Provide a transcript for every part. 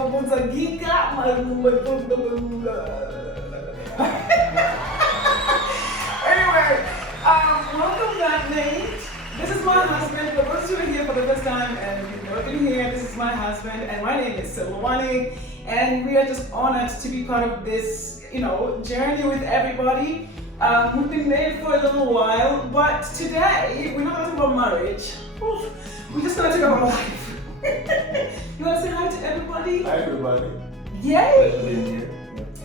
Anyway, welcome back, Nate. This is my husband. For those who are here for the first time and you've never been here, this is my husband, and my name is Selloane, and we are just honored to be part of this, journey with everybody. We've been married for a little while, but today we're not going to talk about marriage. We're just going to talk about life. You want to say hi to everybody? Hi, everybody. Yay!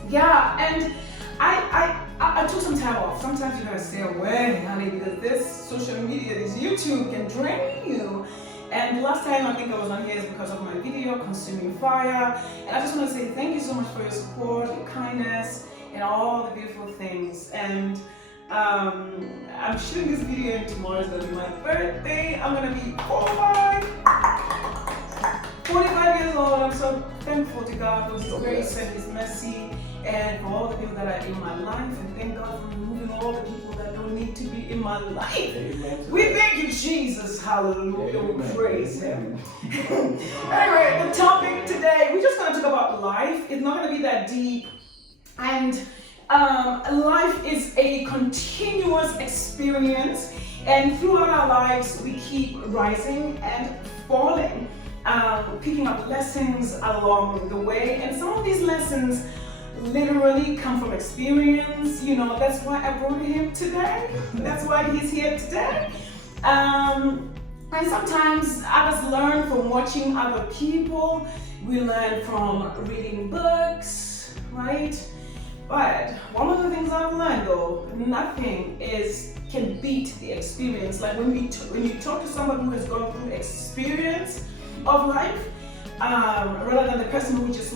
Yeah, and I took some time off. Sometimes you gotta stay away, honey, because this social media, this YouTube can drain you. And last time I think I was on here is because of my video, Consuming Fire. And I just want to say thank you so much for your support, your kindness, and all the beautiful things. And I'm shooting this video, and tomorrow is gonna be my birthday. I'm gonna be 45 years old. I'm so thankful to God for His grace and His mercy, and for all the people that are in my life, and thank God for removing all the people that don't need to be in my life. Amen. We thank you, Jesus. Hallelujah. We praise Him. Anyway, the topic today, we're just going to talk about life. It's not going to be that deep. And life is a continuous experience. And throughout our lives, we keep rising and falling, picking up lessons along the way. And some of these lessons literally come from experience. That's why I brought him today. That's why he's here today. And sometimes others learn from watching other people. We learn from reading books, right? But one of the things I've learned, though, nothing can beat the experience. Like when you talk to somebody who has gone through experience of life, rather than the person who just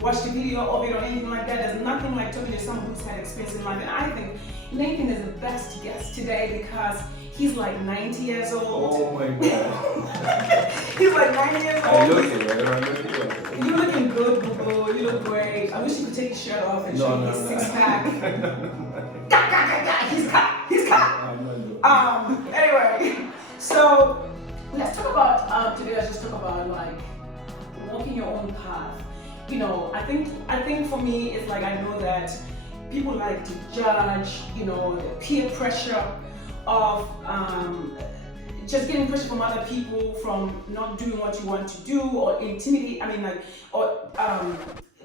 watched the video of it or anything like that. There's nothing like talking to someone who's had experience in life. And I think Nathan is the best guest today because he's like 90 years old. Oh my God. He's like 90 years old. I look it. You're looking good, boo. You look great. I wish you could take his shirt off and show his six-pack. He's cut. Anyway, so let's talk about today. Let's just talk about walking your own path. I think for me, it's I know that people like to judge, the peer pressure of just getting pressure from other people from not doing what you want to do, or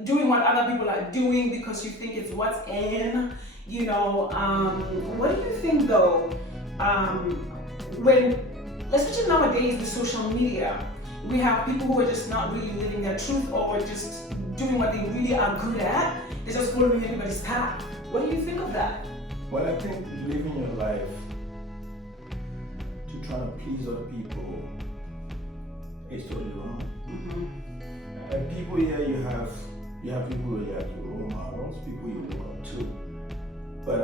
doing what other people are doing because you think it's what's in. What do you think though? When, especially nowadays with social media, we have people who are just not really living their truth, or just doing what they really are good at. They're just following everybody's path. What do you think of that? Well, I think living your life to try to please other people is totally wrong. Mm-hmm. And people here, you have people who are your role models, people you look up to. But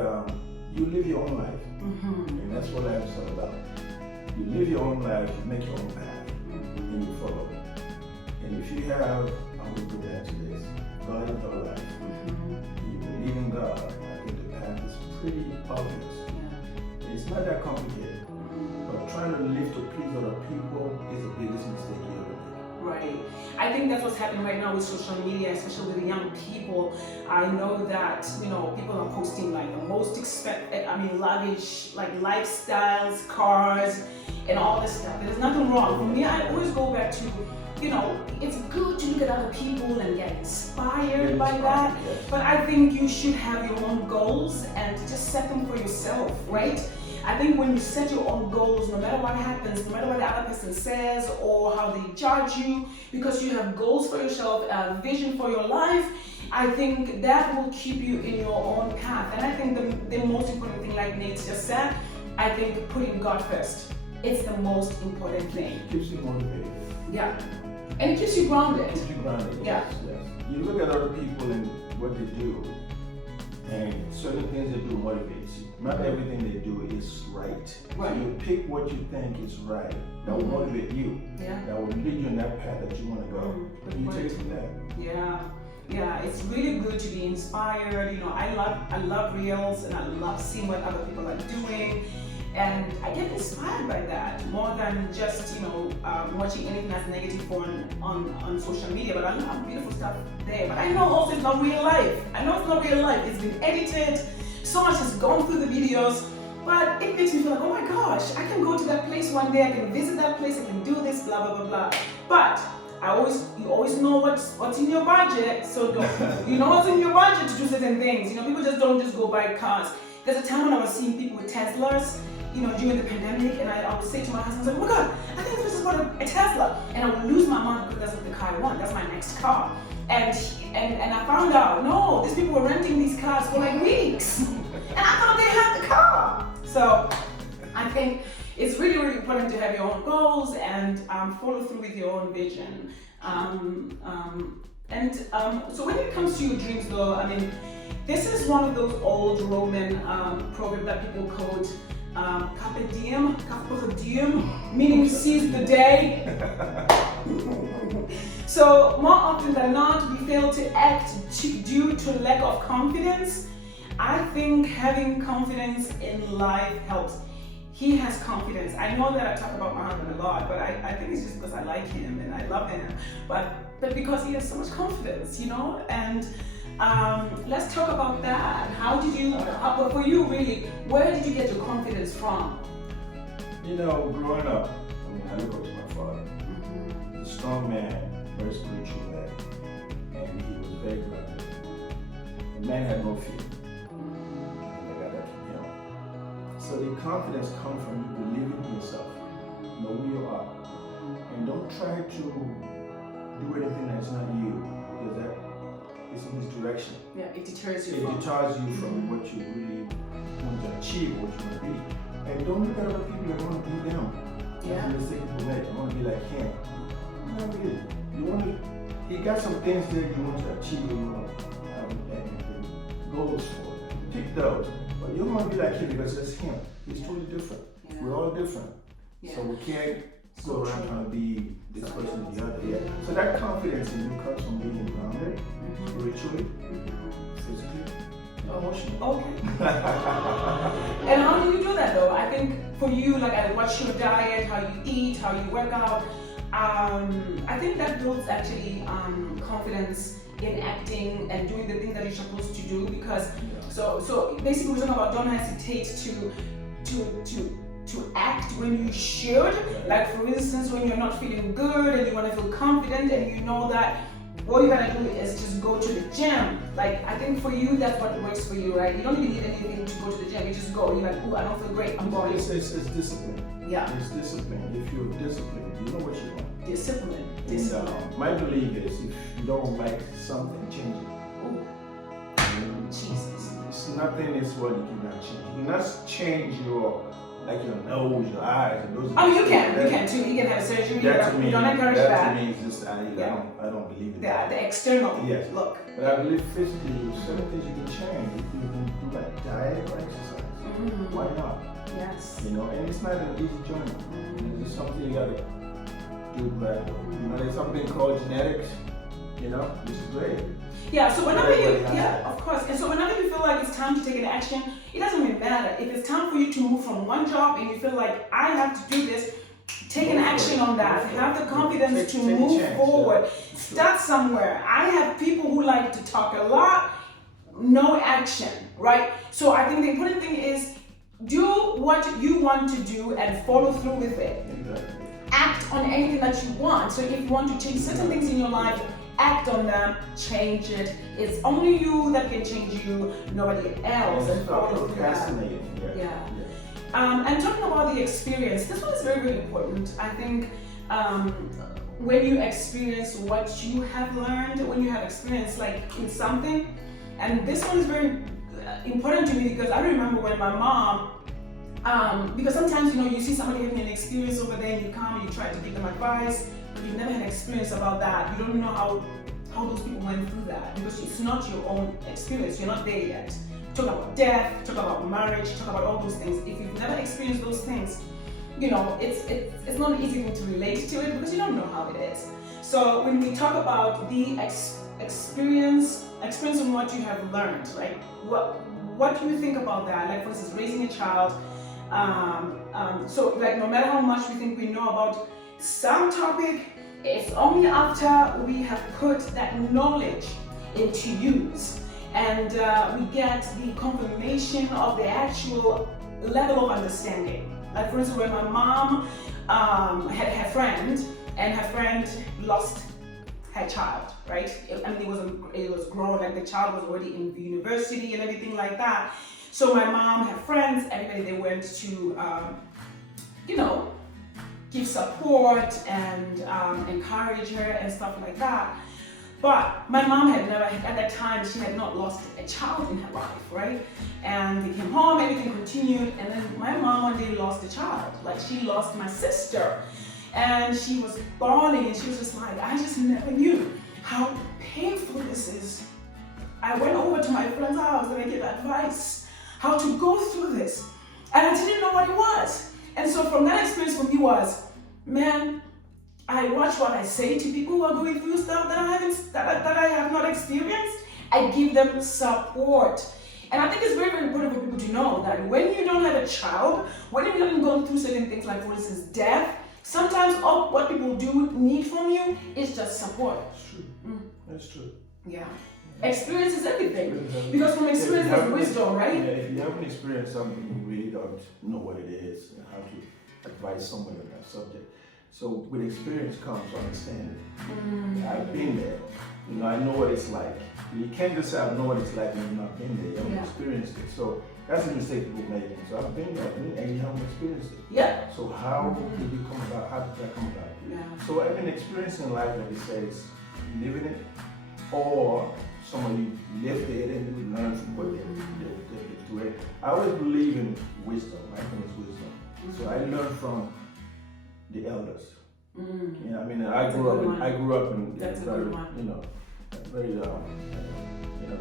you live your own life. Mm-hmm. And that's what life is all about. You live your own life, you make your own path. And you follow. And if you have, I will go back to this, God in your life, you believe in God, I think the path is pretty obvious. Yeah. It's not that complicated, but trying to live to please other people is the biggest mistake you ever make. Right. I think that's what's happening right now with social media, especially with young people. I know that, people are posting the most lavish, lifestyles, cars, and all this stuff. There's nothing wrong. For me, I always go back to, it's good to look at other people and get inspired by that. Yes. But I think you should have your own goals and just set them for yourself, right? I think when you set your own goals, no matter what happens, no matter what the other person says or how they judge you, because you have goals for yourself, a vision for your life, I think that will keep you in your own path. And I think the most important thing, like Nate just said, I think putting God first. It's the most important thing. It keeps you motivated. Yeah. And it keeps you grounded. It keeps you grounded, yes. You look at other people and what they do, and certain things they do motivates you. Not everything they do is right. So you pick what you think is right. That will motivate you. Yeah. That will lead you in that path that you want to go. You take it from there. Yeah, it's really good to be inspired. I love reels, and I love seeing what other people are doing. And I get inspired by that more than just, watching anything that's negative on social media. But I love beautiful stuff there. But I know also it's not real life. I know it's not real life. It's been edited. So much has gone through the videos. But it makes me feel like, oh my gosh, I can go to that place one day. I can visit that place. I can do this, blah, blah, blah, blah. But you always know what's in your budget. So you know what's in your budget to do certain things. People don't just go buy cars. There's a time when I was seeing people with Teslas, during the pandemic, and I would say to my husband, oh my God, I think this is what a Tesla. And I would lose my mind because that's the car I want. That's my next car. And I found out, no, these people were renting these cars for like weeks. And I thought they had the car. So I think it's really, really important to have your own goals and follow through with your own vision. So when it comes to your dreams though, this is one of those old Roman proverbs that people quote, carpe diem, meaning seize the day. So more often than not, we fail to act due to lack of confidence. I think having confidence in life helps. He has confidence. I know that I talk about my husband a lot, but I think it's just because I like him and I love him. But because he has so much confidence, And let's talk about that. For you really, where did you get your confidence from? Growing up, I look up to my father. He's a strong man, very spiritual man, and he was very grounded. The man had no fear. I got that from him. So the confidence comes from you believing in yourself. Know who you are. And don't try to do anything that's not you, because that is in this direction. Yeah, it deters you. It deters you from what you really want to achieve, what you want to be. And don't look at other people and want to be them. Yeah. That's the mistake people make. I want to be like him. No, really. He got some things there you want to achieve, goals for. Pick those. But you don't want to be like him because that's him. He's totally different. Yeah. We're all different. Yeah. So we can't go around trying to be this person or the other. Yeah. So that confidence in you comes from being grounded, spiritually, physically, emotionally. Okay. And how do you do that though? I think for you, like what's your diet, how you eat, how you work out. I think that builds actually confidence in acting and doing the things that you're supposed to do, because so basically we're talking about don't hesitate to act when you should. Like for instance, when you're not feeling good and you want to feel confident and you know that all you gotta do is just go to the gym. Like I think for you that's what works for you, right? You don't even need anything to go to the gym. You just go. You're like, oh, I don't feel great. I'm going. It's discipline. Yeah. It's discipline. If you're disciplined, you know what you want. Discipline. And, my belief is if you don't like something, change it. Oh. Jesus. It's nothing is what you cannot change. You cannot change your nose, your eyes, and those. Oh, you can too. You can have surgery. That to me, don't encourage that. That to me is just I don't believe in that. The external look. But I believe physically, there's certain things you can change. You can do like diet or exercise. Mm-hmm. Why not? Yes. And it's not an easy journey. It's something you gotta do, but there's something called genetics. Which is great. Yeah, so whenever of course. And so whenever you feel like it's time to take an action, it doesn't really matter. If it's time for you to move from one job and you feel like I have to do this, take an action on that. Have the confidence to move forward. Yeah. Start somewhere. I have people who like to talk a lot, no action, right? So I think the important thing is do what you want to do and follow through with it. Exactly. Act on anything that you want. So if you want to change certain things in your life, act on them, change it. It's only you that can change you, nobody else. And follow through that. Yeah. And talking about the experience, this one is very, very important. I think when you experience what you have learned, when you have experience like in something, and this one is very important to me because I remember when my mom, because sometimes you see somebody having an experience over there and you come and you try to give them advice, but you've never had experience about that. You don't know how those people went through that because it's not your own experience. You're not there yet. Talk about death, talk about marriage, talk about all those things. If you've never experienced those things, it's not an easy thing to relate to it because you don't know how it is. So when we talk about the experience on what you have learned, right? What do you think about that? Like for instance, raising a child. So like no matter how much we think we know about some topic, it's only after we have put that knowledge into use and we get the confirmation of the actual level of understanding. Like for instance, when my mom had her friend, and her friend lost her child, right? I mean, it was grown, like the child was already in the university and everything like that. So my mom, her friends, everybody, they went to, give support and encourage her and stuff like that. But my mom had never, at that time, she had not lost a child in her life, right? And they came home, everything continued, and then my mom one day lost a child. Like she lost my sister. And she was bawling and she was just like, I just never knew how painful this is. I went over to my friend's house and I gave advice how to go through this. And I didn't know what it was. And so from that experience for me was, man, I watch what I say to people who are going through stuff that I have not experienced. I give them support. And I think it's very, very important for people to know that when you don't have a child, when you haven't gone through certain things like, for instance, death, sometimes all what people do need from you is just support. That's true. That's true. Yeah. Experience is everything. Because from experience there's wisdom, right? Yeah, if you haven't experienced something, you really don't know what it is and how to advise someone on that subject. So with experience comes understanding. I've been there. I know what it's like. You can't just say I know what it's like when you've not been there. You haven't experienced it. So that's the mistake people make. So I've been there and you haven't experienced it. Yeah. So how did you come about? How did that come about? Yeah. So I've been experiencing life, like it says, living it, or somebody lived it and you learn from what they lived through it. I always believe in wisdom. I think it's wisdom. So I learned from the elders. I mean, I grew up in That's very, a good one. very,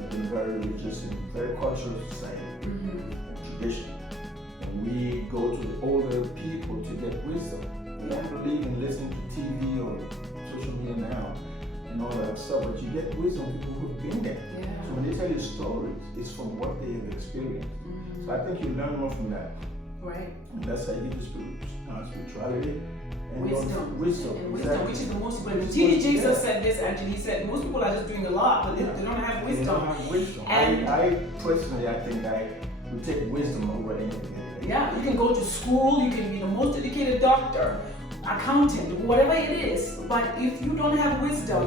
been very religious and very cultural society and tradition. And we go to the older people to get wisdom. We don't believe in listening to TV or social media now and all that stuff, but you get wisdom from people who've been there. Yeah. So when they tell you stories, it's from what they have experienced. So I think you learn more from that. Right. And that's how you get to spirituality. And Wisdom, exactly. which is the most important. T.D. Jesus said this actually. He said most people are just doing a lot, but they don't have wisdom. They don't have wisdom. And I personally, I think I would take wisdom over anything. yeah, you can go to school, you can be the most educated doctor, accountant, whatever it is. But if you don't have wisdom,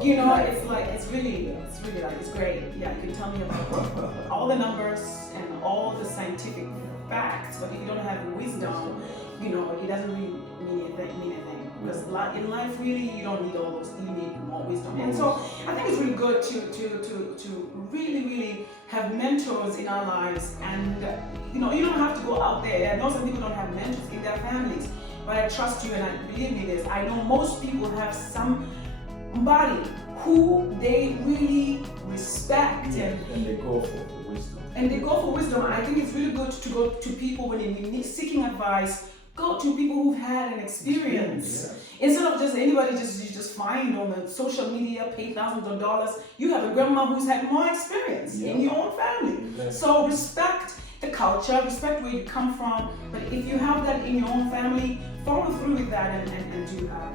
it's really like it's great. Yeah, you can tell me about all the numbers and all the scientific facts, but if you don't have wisdom, it doesn't really mean anything. Because in life, really, you don't need all those. You need more wisdom. And so, I think it's really good to really, really have mentors in our lives. And you don't have to go out there. I know some people don't have mentors in their families, but I trust you, and believe me this. I know most people have somebody who they really respect, and they go for wisdom. And they go for wisdom. I think it's really good to go to people when you're seeking advice. Go to people who've had an experience. Instead of just anybody you just find on the social media, pay thousands of dollars. You have a grandma who's had more experience in your own family. Exactly. So respect the culture, respect where you come from. But if you have that in your own family, follow through with that and do that.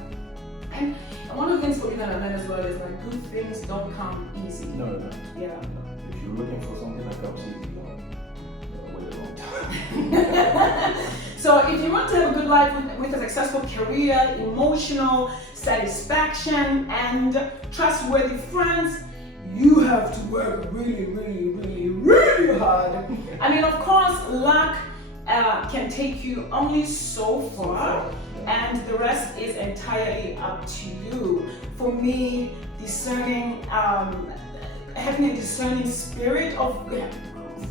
And one of the things for me that I learned as well is that good things don't come easy. No. Yeah. If you're looking for something that comes easy, wait a long time. So if you want to have a good life with a successful career, emotional satisfaction, and trustworthy friends, you have to work really, really, really, really hard. I mean, of course, luck can take you only so far, and the rest is entirely up to you. For me, having a discerning spirit of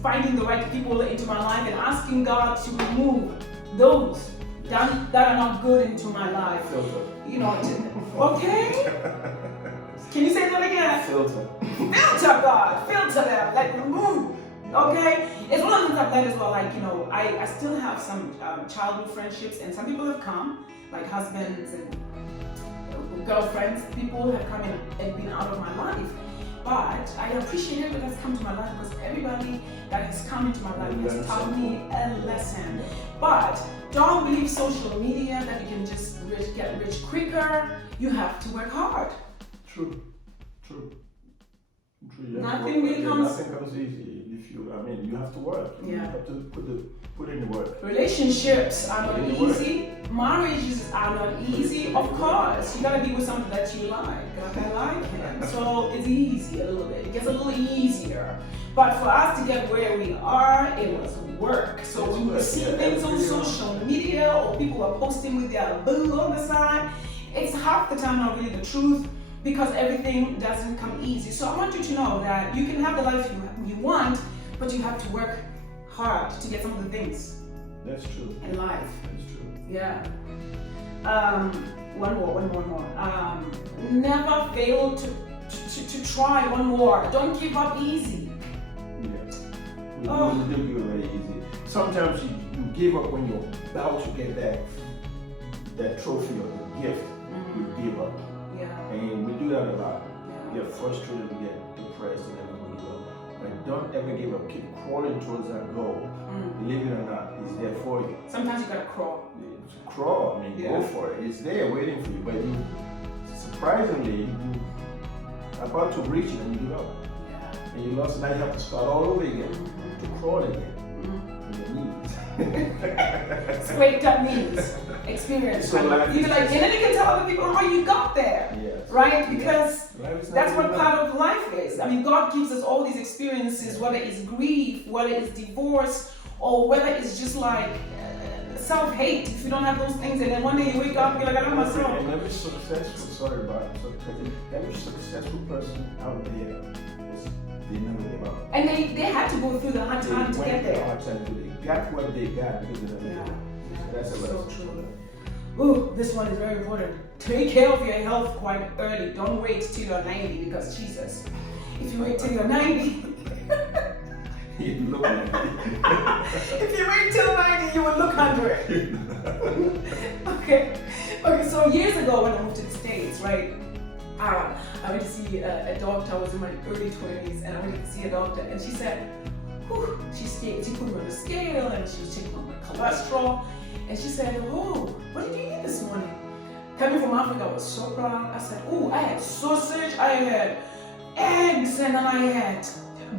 finding the right people into my life and asking God to remove those that are not good into my life. Filter. Okay? Can you say that again? Filter. Filter, God. Filter them. Like remove. Okay? It's one of the things I've learned as well. Like, I still have some childhood friendships, and some people have come, like husbands and girlfriends. People have come in and been out of my life. But I appreciate everybody that's come to my life because everybody that has come into my life has taught me a lesson. But don't believe social media that you can just get rich quicker. You have to work hard. True. Nothing really comes easy. You have to work. You have to put in the work. Relationships are not easy. Marriages are not easy. Of course, you gotta be with someone that you like. I like him, so it's easy a little bit. It gets a little easier. But for us to get where we are, it was work. So when you see things on social media or people are posting with their boo on the side, it's half the time not really the truth because everything doesn't come easy. So I want you to know that you can have the life you want, but you have to work hard to get some of the things. That's true. In life. That's true. Yeah. One more. Never fail to try one more. Don't give up easy. We do give it very easy. Sometimes you give up when you're about to get that trophy or the gift. You give up. Yeah. And we do that a lot. We get frustrated, we get depressed, and then we give up. But don't ever give up. Keep crawling towards that goal. Believe it or not, it's there for you. Sometimes you gotta crawl. Crawl, go for it. It's there waiting for you. But you, surprisingly, you about to reach it and you give up. Yeah. And you lost, now you have to start all over again to crawl again. Your knees. Scraped up knees. Experience. So life you can tell other people how you got there. Yes. Right? Because that's what life. part of life is. I mean, God gives us all these experiences, whether it's grief, whether it's divorce, or whether it's just like self-hate. If you don't have those things, and then one day you wake up, you're like, I love myself. And every every successful person out there, they never gave up. And they had to go through the hard time to get there. They got what they got because of that. That's a so lesson. true. Ooh, this one is very important. Take care of your health quite early. Don't wait till you're 90 because Jesus, if you wait till you're 90, you look like if you wait till 90, you will look 100. Okay, so years ago when I moved to the States, right, I went to see a doctor. I was in my early 20s and I went to see a doctor and she said, whew, she put me on the scale and she was checking on my cholesterol and she said, oh, what did you eat this morning? Coming from Africa, I was so proud. I said, oh, I had sausage, I had eggs, and then I had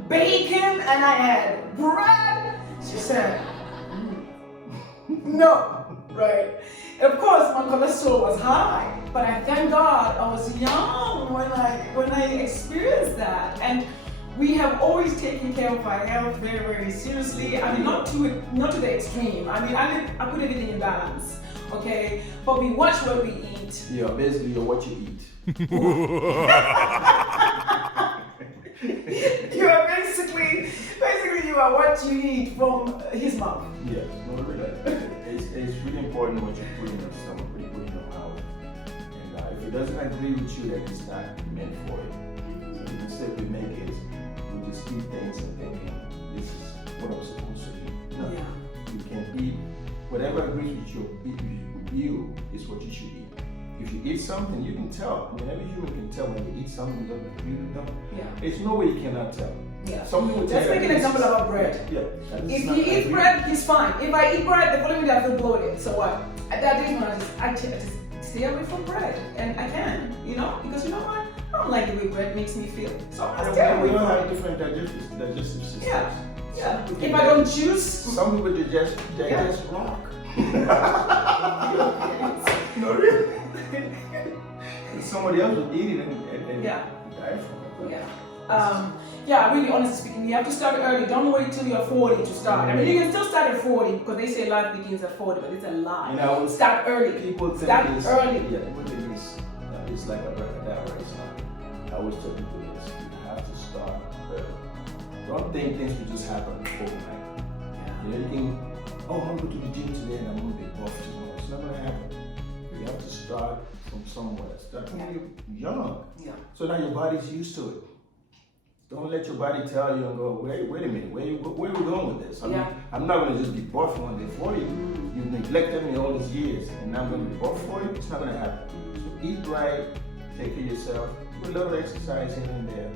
bacon, and I had bread. She said, no, right? And of course, my cholesterol was high, but I thank God I was young when I experienced that. And we have always taken care of our health very, very seriously. I mean, not to the extreme. I mean, I put everything in balance, okay? But we watch what we eat. Yeah, basically you're what you eat. You are basically you are what you eat from his mouth. Yes, no, really. It's really important what you put in your stomach, what you put in your mouth. And if it doesn't agree with you, then it's not meant for you. So the mistake we make is we just eat things and thinking this is what I'm supposed to eat. No, you can eat whatever agrees with you is what you should eat. If you eat something, you can tell. I mean, every human can tell when you eat something that doesn't agree with them. Yeah. It's no way you cannot tell. Yeah. Something will Let's make an example about bread. Yeah. If he eats bread, he's fine. If I eat bread, the following day I feel bloated. So what? At that day, I just stay away from bread, and I can, because you know what? I don't like the way bread makes me feel. So I stay away. We all have different digestive systems. Yeah. If I don't choose, some people digest rock. No, really. Somebody else will eat it and die from it. Really honestly speaking, you have to start early. Don't wait till you're 40 to start. I mean, you can still start at 40 because they say life begins at 40, but it's a lie. Start early. People think early. Yeah, people think it's like a abracadabra. It's not. I always tell people this. You have to start early. Don't think things will just happen overnight. You think, I'm going to go to the gym today and I'm going to be buff tomorrow. It's not going to happen. You have to start from somewhere. Start when you're young. Yeah. So now your body's used to it. Don't let your body tell you and go, wait a minute, where are we going with this? I'm not going to just be buff one day for you. You neglected me all these years and now I'm going to be buff for you. It's not going to happen. So eat right, take care of yourself, do a little exercise here and there,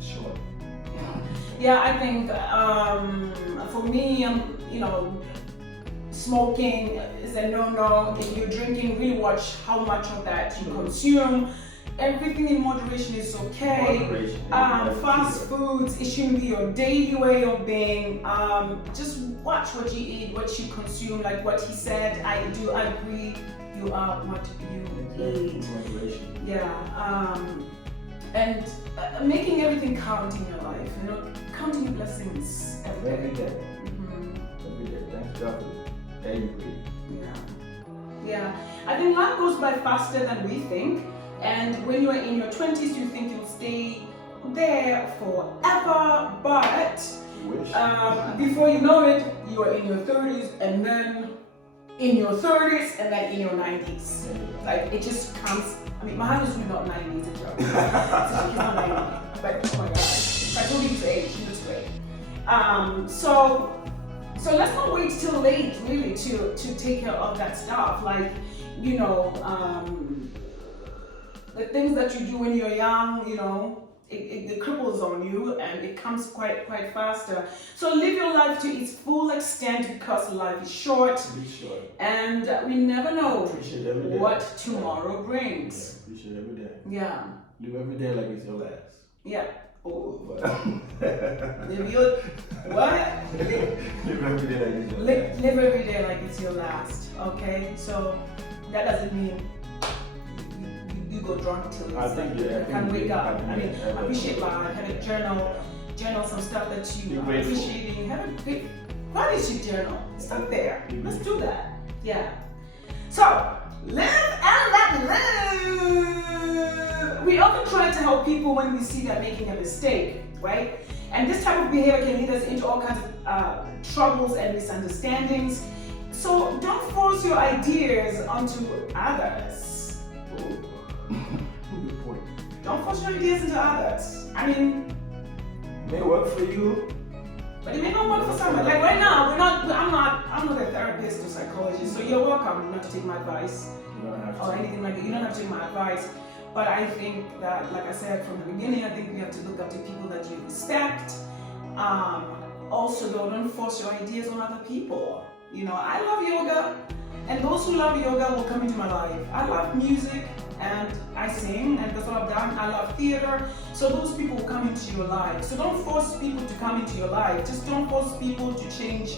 Sure. Yeah, I think for me, smoking is a no-no. If you're drinking, really watch how much of that you consume. Everything in moderation is okay. Moderation. Fast foods, it shouldn't be your daily way of being. Just watch what you eat, what you consume. Like what he said, I agree. You are what you eat. Moderation. Yeah. And making everything count in your life. Counting your blessings every day. Every day. Thank God for every day. Yeah. I think life goes by faster than we think. And when you're in your 20s, you think you'll stay there forever, but before you know it, you are in your 30s, and then in your 30s, and then in your 90s. Like, it just comes. I mean, my husband's really not 90, he's a joke. He's not 90, but oh my god. If I told you his age, he looks great. So let's not wait till late, really, to take care of that stuff. Like, the things that you do when you're young, it cripples on you and it comes quite faster. So live your life to its full extent because life is short. And we never know what tomorrow brings. Yeah, appreciate every day. Yeah. Live every day like it's your last. Yeah. Oh. Live every day like it's your last. Live every day like it's your last. Okay? So that doesn't mean you go drunk till you can't wake up. I mean, appreciate life, have a journal some stuff that you are appreciating. Have a great gratitude journal. Start there. Let's do that. Yeah. So, live and let live. We often try to help people when we see they're making a mistake, right? And this type of behavior can lead us into all kinds of troubles and misunderstandings. So don't force your ideas onto others. Good point. Don't force your ideas into others. I mean, it may work for you, but it may not work for someone. Like right now, I'm not a therapist or psychologist, so you're welcome not to take my advice or anything like that. You don't have to take my advice. But I think that, like I said from the beginning, I think we have to look up to people that you respect. Also, though, don't force your ideas on other people. I love yoga, and those who love yoga will come into my life. I love music, and I sing, and that's what I've done. I love theater, so those people will come into your life. So don't force people to come into your life. Just don't force people to change.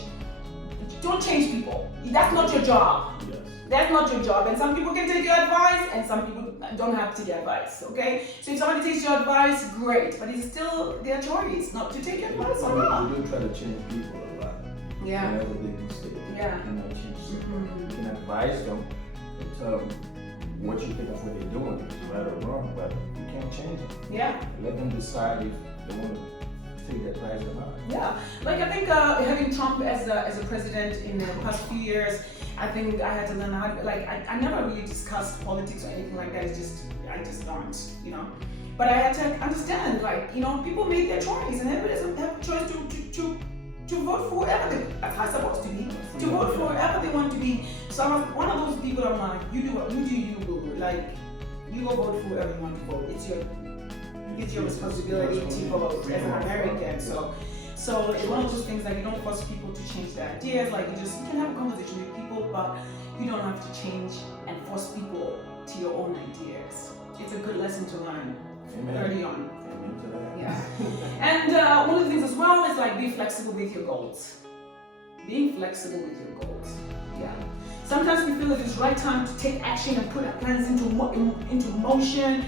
Don't change people. That's not your job. Yes. That's not your job. And some people can take your advice, and some people don't have to take your advice, okay? So if somebody takes your advice, great, but it's still their choice not to take your advice or not. We do try to change people a lot. Yeah. Whenever they mistake. Yeah. You cannot change them. You can advise them and tell them what you think of what they're doing, if it's right or wrong, but you can't change them. Yeah. Let them decide if they want to take the advice or not. Yeah. Like I think having Trump as a president in the past few years, I think I had to learn how to, I never really discussed politics or anything like that. I just don't, But I had to understand, people make their choice, and everybody has a choice to vote for whoever they're supposed to be, to vote for whoever they want to be. So I'm one of those people that I'm like, you do what you do, you boo. You go vote for whoever you want to vote. It's your responsibility to vote as an American. So it's one of those things that you don't force people to change their ideas. You can have a conversation with people, but you don't have to change and force people to your own ideas. It's a good lesson to learn early on. Yeah. And one of the things as well is be flexible with your goals. Being flexible with your goals. Yeah. Sometimes we feel that it's the right time to take action and put our plans into motion.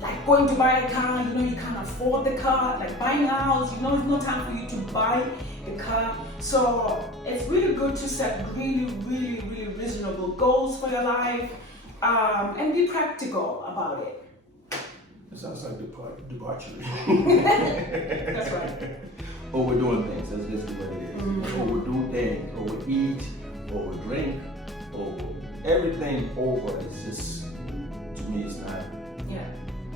Like going to buy a car, you can't afford the car. Like buying a house, it's no time for you to buy a car. So it's really good to set really, really, really reasonable goals for your life, and be practical about it. It sounds like debauchery. That's right. Overdoing things, that's basically what it is. Mm-hmm. Overdo things, overeat, overdrink, everything over. It's just, to me, it's not. Yeah.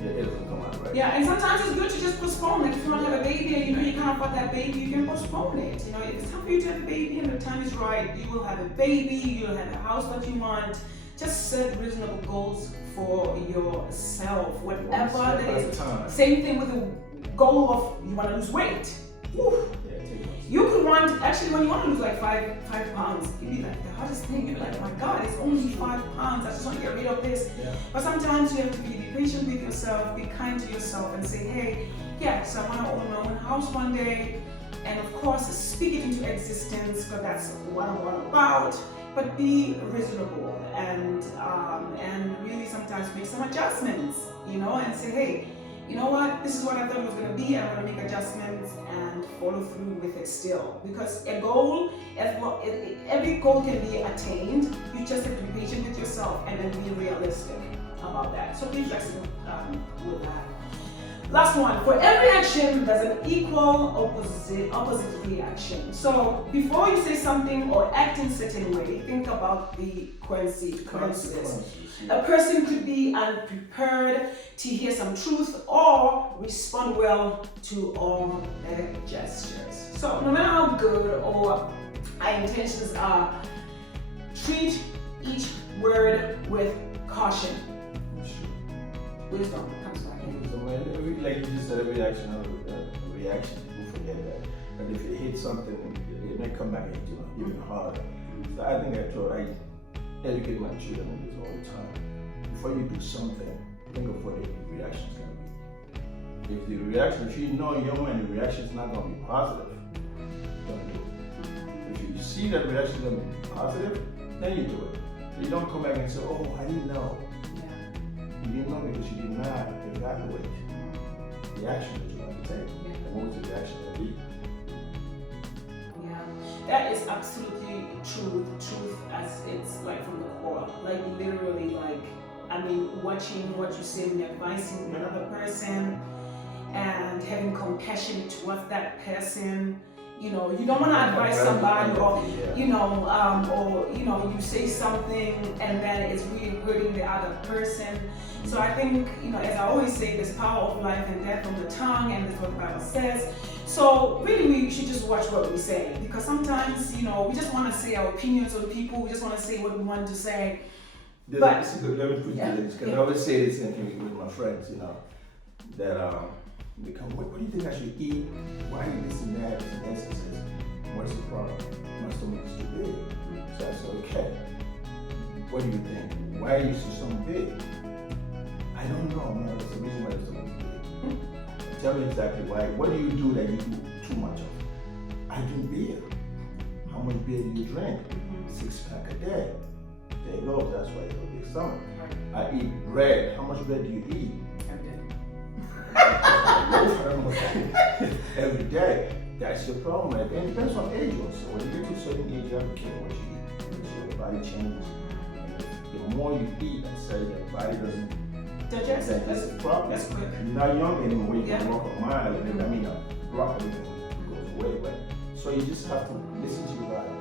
It doesn't come out right. Yeah, and sometimes it's good to just postpone. If you want to have a baby and you can't afford that baby, you can postpone it. If it's time for you to have a baby and the time is right, you will have a baby, you'll have a house that you want. Just set reasonable goals for yourself, whatever that is. Same thing with goal of you want to lose weight. Woo. You could want, actually when you want to lose like five pounds, it'd be like the hardest thing. You'd be like, oh my God, it's only 5 pounds. I just want to get rid of this. Yeah. But sometimes you have to be patient with yourself, be kind to yourself and say, hey, yes, I want to own my own house one day. And of course, speak it into existence, because that's what I'm all about. But be reasonable and really sometimes make some adjustments, and say, hey, you know what, this is what I thought it was going to be. I'm going to make adjustments and follow through with it still. Because a goal, every goal can be attained. You just have to be patient with yourself and then be realistic about that. So be flexible with that. Last one, for every action, there's an equal opposite reaction. So before you say something or act in a certain way, think about the consequences. A person could be unprepared to hear some truth or respond well to all the gestures. So no matter how good or our intentions are, treat each word with caution. Wisdom comes back in. Like you just said, every action has a reaction. People forget that. And if you hit something, it may come back at you even harder. So I think I educate my children on this all the time. Before you do something, think of what the reaction is going to be. If you know in your mind the reaction is not going to be positive, don't do it. If you see that reaction is going to be positive, then you do it. You don't come back and say, oh, I didn't know. You didn't know because you did not evaluate the action that you want to take. And what was the reaction going to be? Yeah, that is absolutely truth as it's like from the core. Like literally, watching what you say when you're advising another person and having compassion towards that person. You don't want to advise somebody or you say something and then it's really hurting the other person. So I think, as I always say, there's power of life and death on the tongue, and that's what the Bible says. So really we should just watch what we say, because sometimes, we just want to say our opinions on people, we just want to say what we want to say. Let me put this, because I always say this with my friends, that they come, what do you think I should eat? Why do this and that? And says, what's the problem? My stomach is too big. So I said, okay, what do you think? Why are you so big? I don't know, man. There's a reason why your stomach is big. Tell me exactly why. What do you do that you do too much of? I drink beer. How much beer do you drink? 6-pack a day. There you go, that's why you have a big stomach. I eat bread. How much bread do you eat? Every day. That's your problem. And it depends on age also. When you get to a certain age, you have to care what you eat. Because your body changes. And the more you eat, let's say your body doesn't digest it. That's the problem. That's quick. You're not young anymore. You can walk a mile and then a block everything goes away. But so you just have to listen to your body.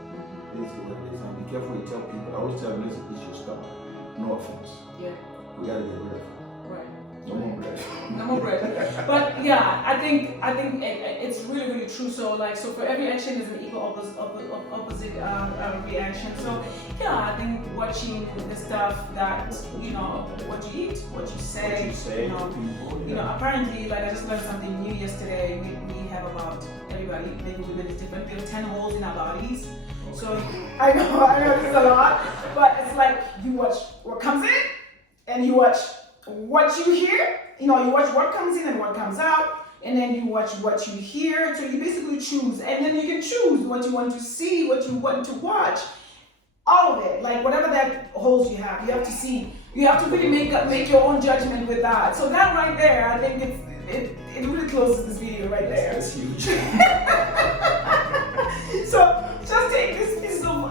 Basically what it is. And be careful what you tell people. I always tell them, listen, it's your stomach. No offense. Yeah. We gotta get rid of it. Right. No more bread. No more bread. But yeah, I think it's really, really true. So for every action is an equal opposite reaction. So yeah, I think watching the stuff that what you eat, what you say, apparently I just learned something new yesterday. We have about everybody, maybe women is different. We have 10 holes in our bodies. Okay. So I know it's a lot, but it's like you watch what comes in and you watch what you hear, you watch what comes in and what comes out, and then you watch what you hear. So you basically choose, and then you can choose what you want to see, what you want to watch, all of it, like whatever that holes you have to see. You have to really make your own judgment with that. So that right there, I think it really closes this video right there. That's huge. So just take this piece of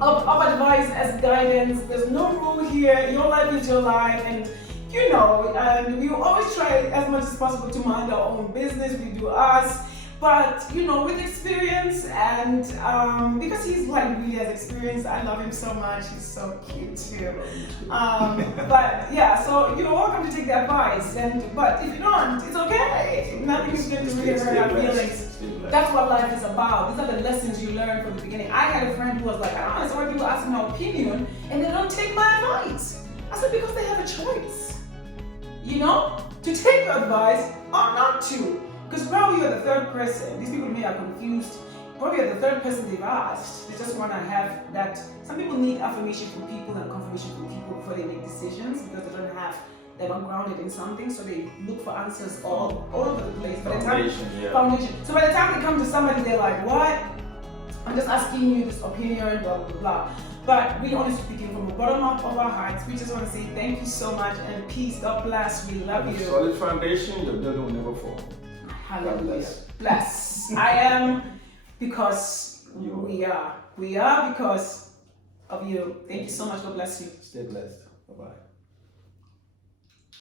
advice as guidance. There's no rule here. Your life is your life, and and we always try as much as possible to mind our own business. We do us, but with experience and because he's really has experience. I love him so much. He's so cute too. But yeah, so you're welcome to take the advice. But if you don't, it's okay. Nothing is going to really hurt our feelings. That's what life is about. These are the lessons you learn from the beginning. I had a friend who was like, I don't understand why people ask my opinion and they don't take my advice. I said, because they have a choice, to to take your advice or not to. Because probably you're the third person. These people may are confused. Probably you're the third person they've asked. They just want to have that. Some people need affirmation from people and confirmation from people before they make decisions because they're not grounded in something, so they look for answers all over the place. Foundation. So by the time they come to somebody, they're like, what? I'm just asking you this opinion, blah, blah, blah. But we only speaking from the bottom up of our hearts. We just want to say thank you so much and peace. God bless. We love you. Solid foundation, your building will never fall. Hallelujah. Bless. I am because we are. We are because of you. Thank you so much. God bless you. Stay blessed. Bye-bye.